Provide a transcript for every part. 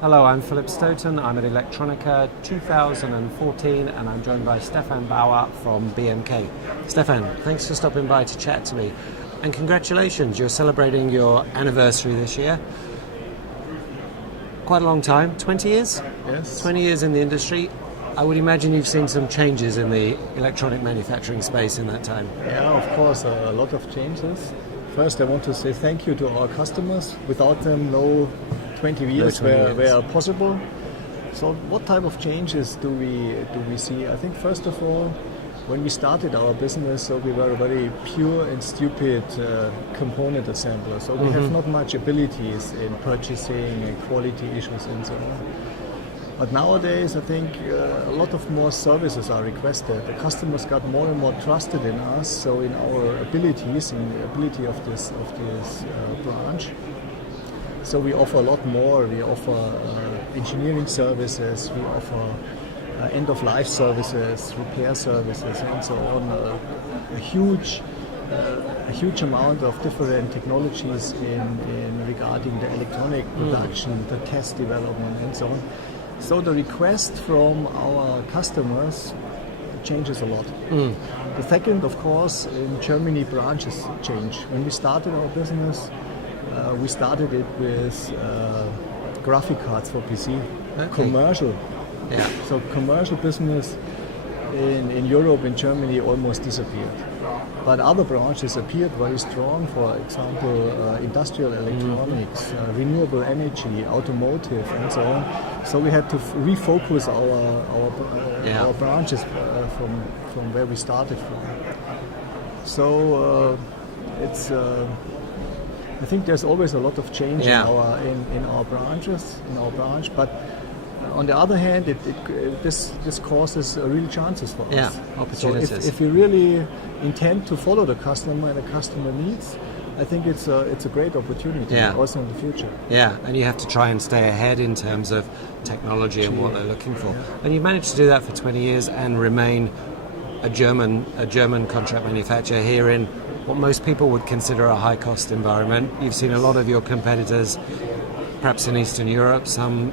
Hello, I'm Philip Stoughton. I'm at Electronica 2014 and I'm joined by Stephan Baur from BMK. Stephan, thanks for stopping by to chat to me. And congratulations, you're celebrating your anniversary this year. Quite a long time, 20 years? Yes. 20 years in the industry. I would imagine you've seen some changes in the electronic manufacturing space in that time. Yeah, of course, a lot of changes. First, I want to say thank you to our customers. Without them, no 20 years were possible. So what type of changes do we see? I think first of all, when we started our business, so we were a very pure and stupid component assembler. So we have not much abilities in purchasing and quality issues and so on. But nowadays, I think a lot of more services are requested. The customers got more and more trusted in us, so in our abilities, in the ability of this branch. So we offer a lot more. We offer engineering services, we offer end-of-life services, repair services, and so on. A huge amount of different technologies in regarding the electronic production, the test development, and so on. So the request from our customers changes a lot. The second, of course, in Germany, branches change. When we started our business, we started it with graphic cards for PC, commercial. Yeah. So commercial business in Europe, in Germany, almost disappeared. But other branches appeared very strong, for example, industrial electronics, renewable energy, automotive, and so on. So we had to refocus our branches from where we started from. So I think there's always a lot of change in our branches, but on the other hand, this causes real chances for us. Opportunities. So if we really intend to follow the customer and the customer needs, I think it's a great opportunity also in the future. Yeah, and you have to try and stay ahead in terms of technology and what they're looking for. And you managed to do that for 20 years and remain a German contract manufacturer here in what most people would consider a high-cost environment. You've seen a lot of your competitors, perhaps in Eastern Europe, some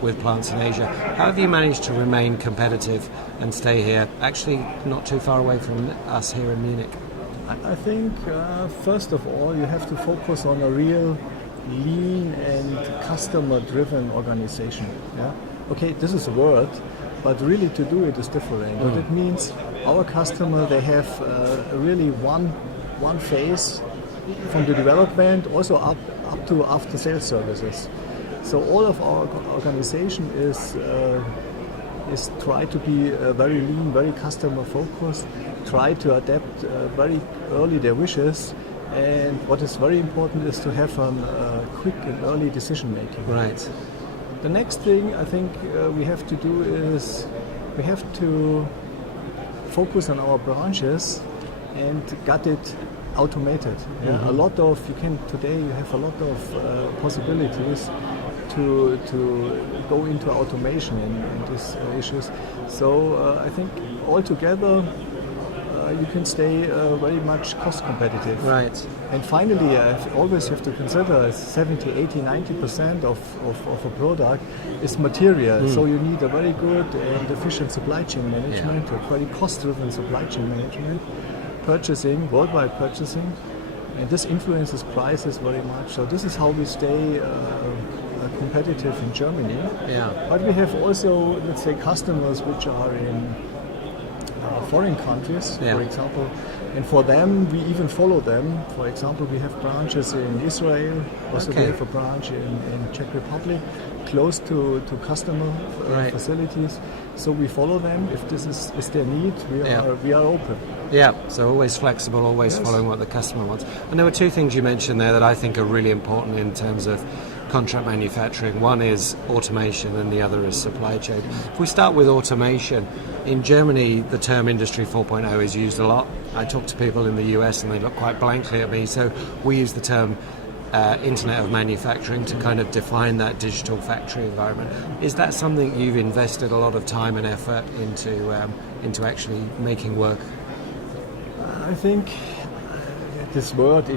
with plants in Asia. How have you managed to remain competitive and stay here, actually not too far away from us here in Munich? I think, first of all, you have to focus on a real lean and customer-driven organization. Yeah? Okay, this is a word, but really to do it is different. But it means our customer, they have really one phase from the development, also up to after sales services. So all of our organization is try to be very lean, very customer focused, try to adapt very early their wishes, and what is very important is to have a quick and early decision making. Right. The next thing I think we have to do is we have to focus on our branches and get it automated. A lot of today you have a lot of possibilities to go into automation in these issues. So I think altogether you can stay very much cost competitive. Right. And finally, I always have to consider 70, 80, 90% of a product is material. So you need a very good and efficient supply chain management, a very cost-driven supply chain management, purchasing, worldwide purchasing, and this influences prices very much. So this is how we stay competitive in Germany. Yeah. But we have also, let's say, customers which are in foreign countries, for example, and for them we even follow them. For example, we have branches in Israel, also we have a branch in Czech Republic, close to customer facilities. So we follow them. If this is their need, we are open. Yeah, so always flexible, always following what the customer wants. And there were two things you mentioned there that I think are really important in terms of contract manufacturing. One is automation and the other is supply chain. If we start with automation, in Germany the term Industry 4.0 is used a lot. I talk to people in the US and they look quite blankly at me, so we use the term Internet of Manufacturing to kind of define that digital factory environment. Is that something you've invested a lot of time and effort into actually making work? I think this word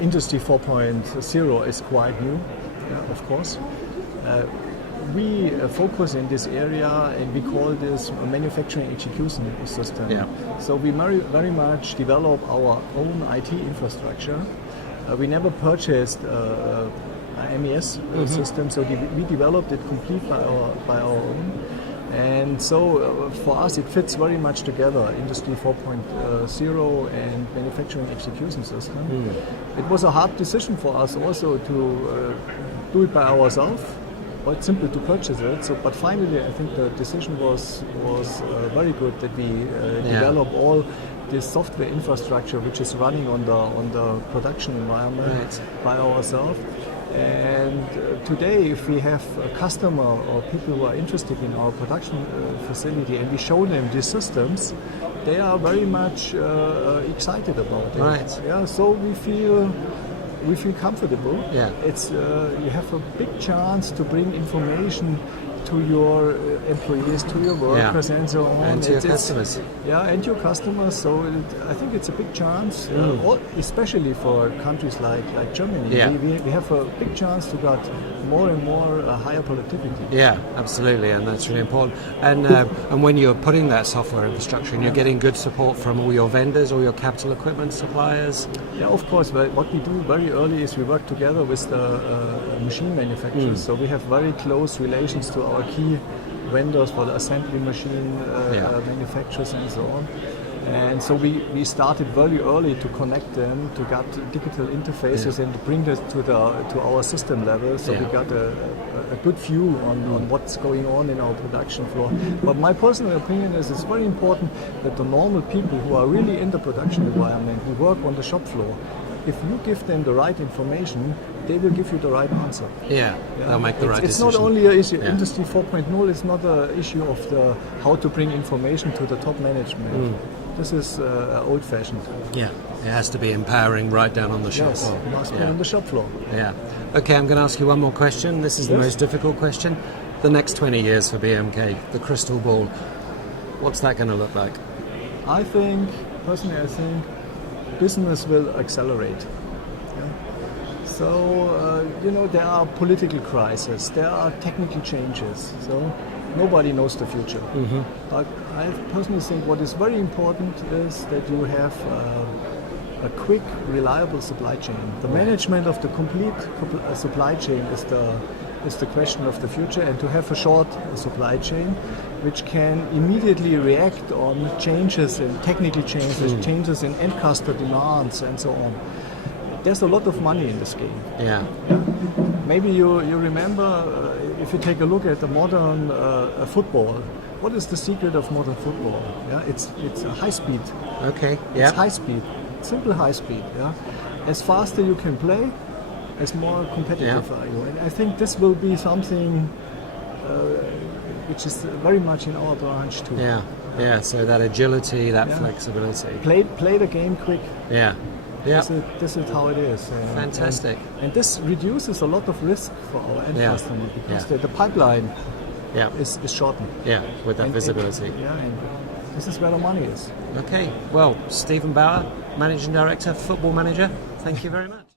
Industry 4.0 is quite new, of course. we focus in this area, and we call this a manufacturing execution system. Yeah. So we very much develop our own IT infrastructure. We never purchased MES system, so we developed it completely by our own. And so for us it fits very much together, Industry 4.0 and manufacturing execution system. It was a hard decision for us also to do it by ourselves, but simply to purchase it. So, but finally I think the decision was very good, that we develop all this software infrastructure which is running on the production environment by ourselves. And today, if we have a customer or people who are interested in our production facility and we show them these systems, they are very much excited about it. Right. Yeah. So we feel comfortable. Yeah. It's you have a big chance to bring information to your employees, to your workers, and so on. And to your customers. And your customers. So I think it's a big chance, especially for countries like Germany. Yeah. We have a big chance to get more and more higher productivity. Yeah, absolutely, and that's really important. And when you're putting that software infrastructure and you're getting good support from all your vendors, all your capital equipment suppliers. Yeah, of course. Well, what we do very early is we work together with the machine manufacturers. So we have very close relations to our key vendors for the assembly machine manufacturers and so on. And so we started very early to connect them, to get digital interfaces and to bring this to our system level. So we got a good view on what's going on in our production floor. But my personal opinion is it's very important that the normal people who are really in the production environment, who work on the shop floor, if you give them the right information, they will give you the right answer. They'll make the right decision. It's not only an issue, Industry 4.0 is not an issue of how to bring information to the top management. This is old-fashioned. Yeah, it has to be empowering right down on the shop Yes, floor. it must be on the shop floor. Yeah. Okay, I'm going to ask you one more question. This is the most difficult question. The next 20 years for BMK, the crystal ball, what's that going to look like? Personally I think business will accelerate. So, there are political crises, there are technical changes, so nobody knows the future. But I personally think what is very important is that you have a quick, reliable supply chain. The management of the complete supply chain is the question of the future, and to have a short supply chain which can immediately react on changes in technical changes, changes in end customer demands and so on. There's a lot of money in this game. Yeah. Maybe you remember, if you take a look at the modern football, what is the secret of modern football? It's high speed. Okay. Yeah. It's high speed, simple high speed. As faster you can play, as more competitive are you. And I think this will be something which is very much in our branch too. Yeah. So that agility, that flexibility. Play the game quick. Yeah. This is how it is. Fantastic. And this reduces a lot of risk for our end customer, because the pipeline is shortened. Yeah, with that visibility. And this is where the money is. Okay, well, Stephan Baur, Managing Director, Football Manager, thank you very much.